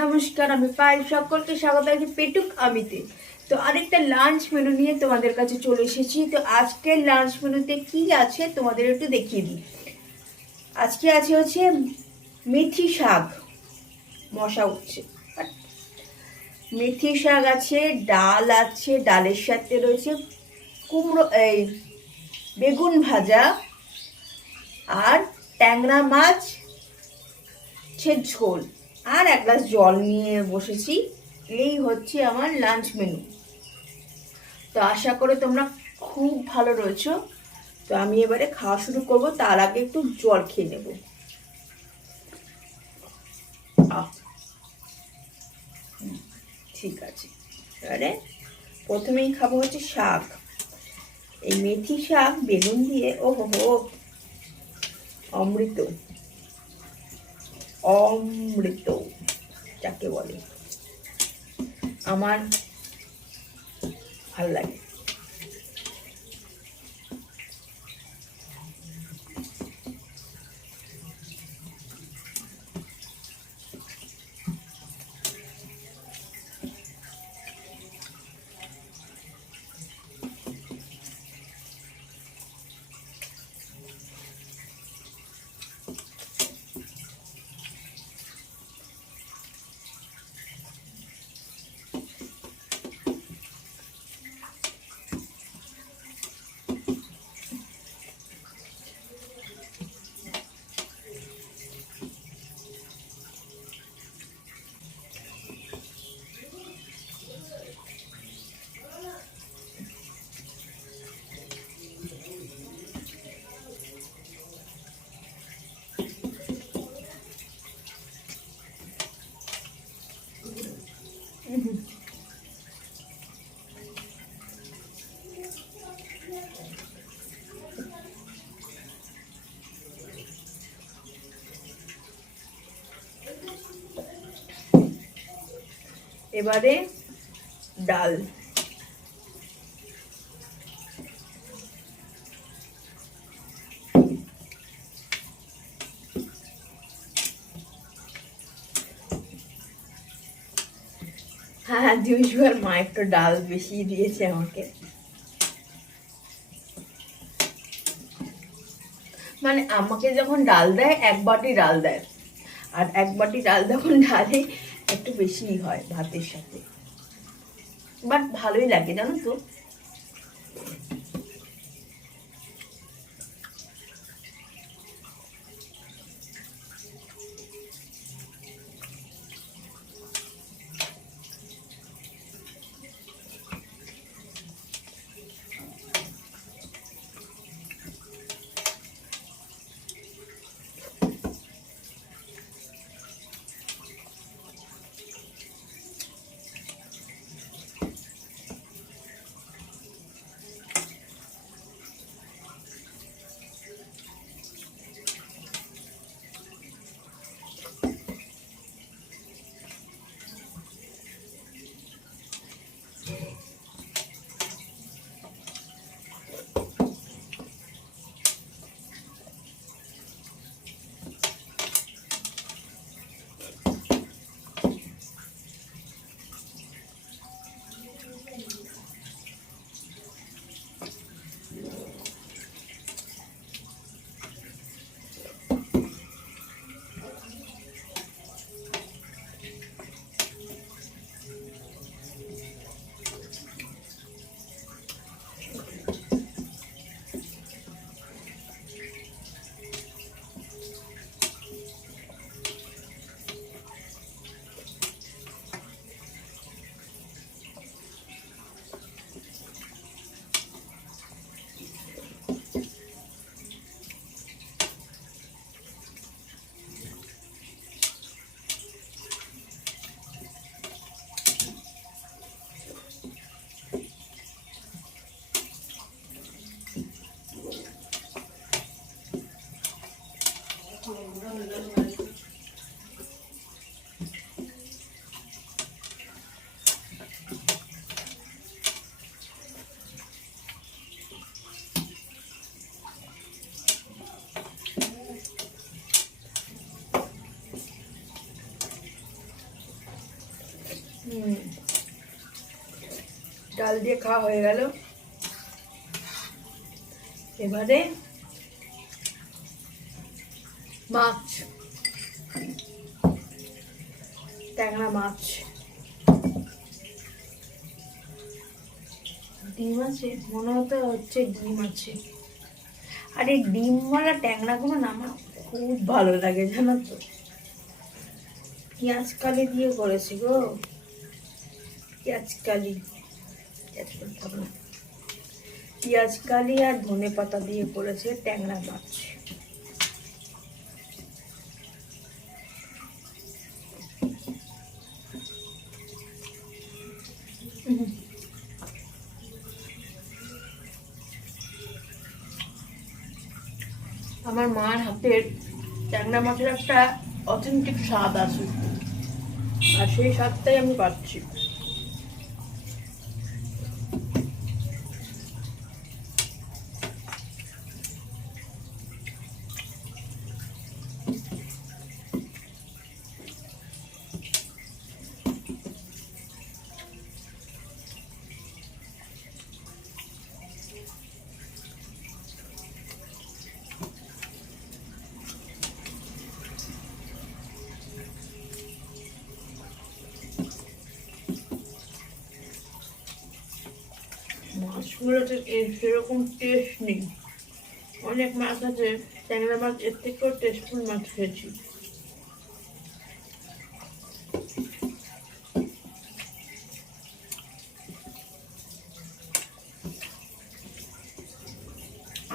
নমস্কার, আমি পায়েল। সকলকে স্বাগত জানাই পেটুক আমিতে। তো আরেকটা লাঞ্চ মেনু নিয়ে তোমাদের কাছে চলে এসেছি। তো আজকের লাঞ্চ মেনুতে কি আছে তোমাদের একটু দেখিয়ে দিই। আজকে হচ্ছে মেথি শাক, মশা উঠছে। মেথি শাক আছে, ডাল আছে, ডালের সাথে রয়েছে কুমড়ো, বেগুন ভাজা আর ট্যাংরা মাছ ঝোল, আর এক গ্লাস জল নিয়ে বসেছি। এই হচ্ছে আমার লাঞ্চ মেনু। তো আশা করে তোমরা খুব ভালো রয়েছো। তো আমি এবারে খাওয়া শুরু করব, তার আগে একটু জল খেয়ে নেব। ঠিক আছে, এবারে প্রথমেই খাবো হচ্ছে শাক। এই মেথি শাক বেগুন দিয়ে, ও হো, অমৃত অমৃত যাকে বলে, আমার ভাল লাগে। এবারে ডাল। হ্যাঁ, ইউজুয়াল মা একটু ডাল বেশি দিয়েছে আমাকে। মানে আমাকে যখন ডাল দেয়, এক বাটি ডাল দেয়, আর এক বাটি ডাল যখন ঢালে একটু বেশিই হয় ভাতের সাথে। বাট ভালোই লাগে, জানো তো। ডাল দিয়ে খাওয়া হয়ে গেল। এবারে মাছ, ট্যাংরা মাছ, ডিম আছে, মনে হচ্ছে ডিম আছে। আর এই ডিমওয়ালা ট্যাংরাগুলো না আমার খুব ভালো লাগে, জানো তো। পেঁয়াজ কালি দিয়ে করেছি গো, পেঁয়াজ কালি, পেঁয়াজ কালি আর ধনে পাতা দিয়ে করেছে ট্যাংরা মাছ। আমার মার হাতের ট্যাংরা মাছের একটা অথেন্টিক স্বাদ আছে, আর সেই স্বাদটাই আমি পাচ্ছি। মাছগুলোতে সেরকম টেস্ট নেই। অনেক মাছ আছে, ট্যাংরা মাছ এর থেকেও টেস্টফুল মাছ খেয়েছি।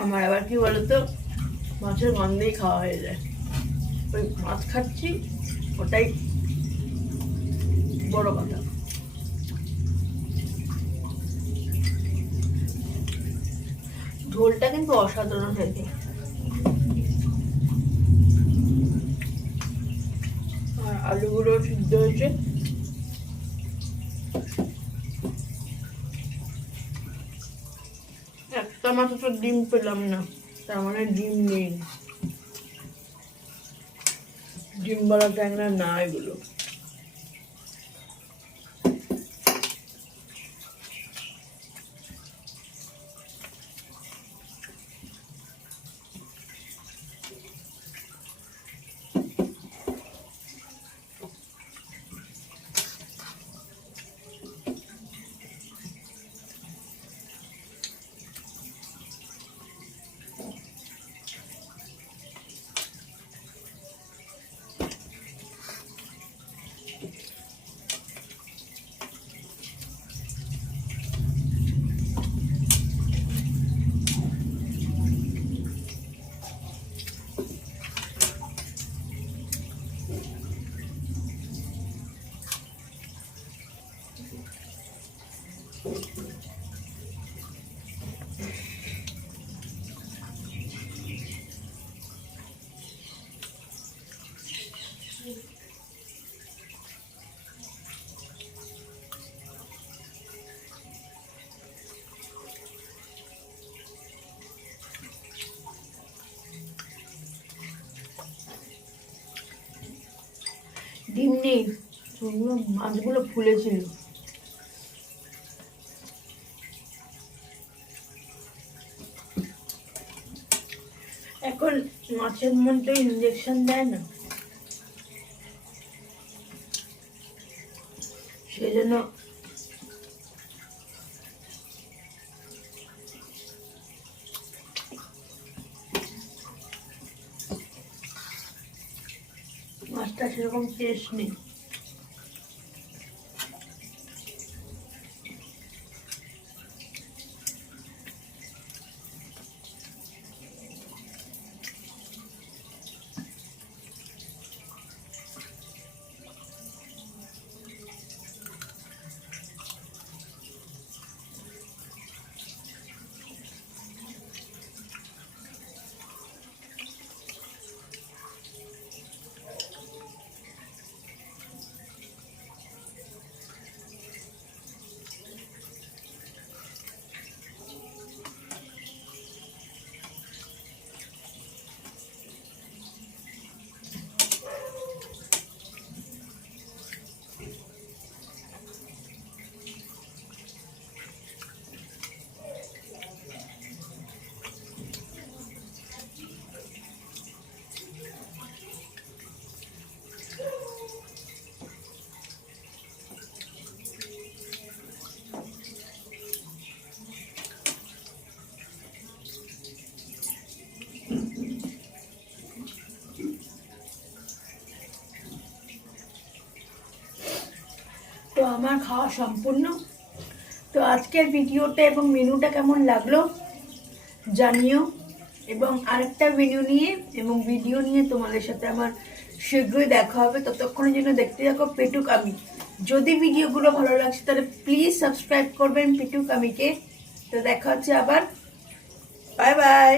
আমার আবার কি বলতো, মাছের গন্ধেই খাওয়া হয়ে যায়। ওই মাছ খাচ্ছি, ওটাই বড় কথা। ঝোলটা কিন্তু অসাধারণ হয়েছে। আর আলুগুলো সিদ্ধ হয়েছে। একটা মাত্র তো ডিম পেলাম না, তার মানে ডিম নেই, ডিম বলা ট্যাংরা না এগুলো। ডিম নেই, মাছগুলো ফুলেছিল। এখন মাছের মধ্যে ইঞ্জেকশন দেয় না, সেজন্য মাছটা সেরকম টেস্ট নেই। আমার খাওয়া সম্পূর্ণ। তো আজকের ভিডিওটা এবং মেনুটা কেমন লাগলো জানিও, এবং আরেকটা মেনু নিয়ে এবং ভিডিও নিয়ে তোমাদের সাথে আমার শীঘ্রই দেখা হবে। ততক্ষণের জন্য দেখতে থাকো পেটুক আমি। যদি ভিডিওগুলো ভালো লাগছে তাহলে প্লিজ সাবস্ক্রাইব করবেন পেটুক আমিকে। তো দেখা হচ্ছে আবার, বাই বাই।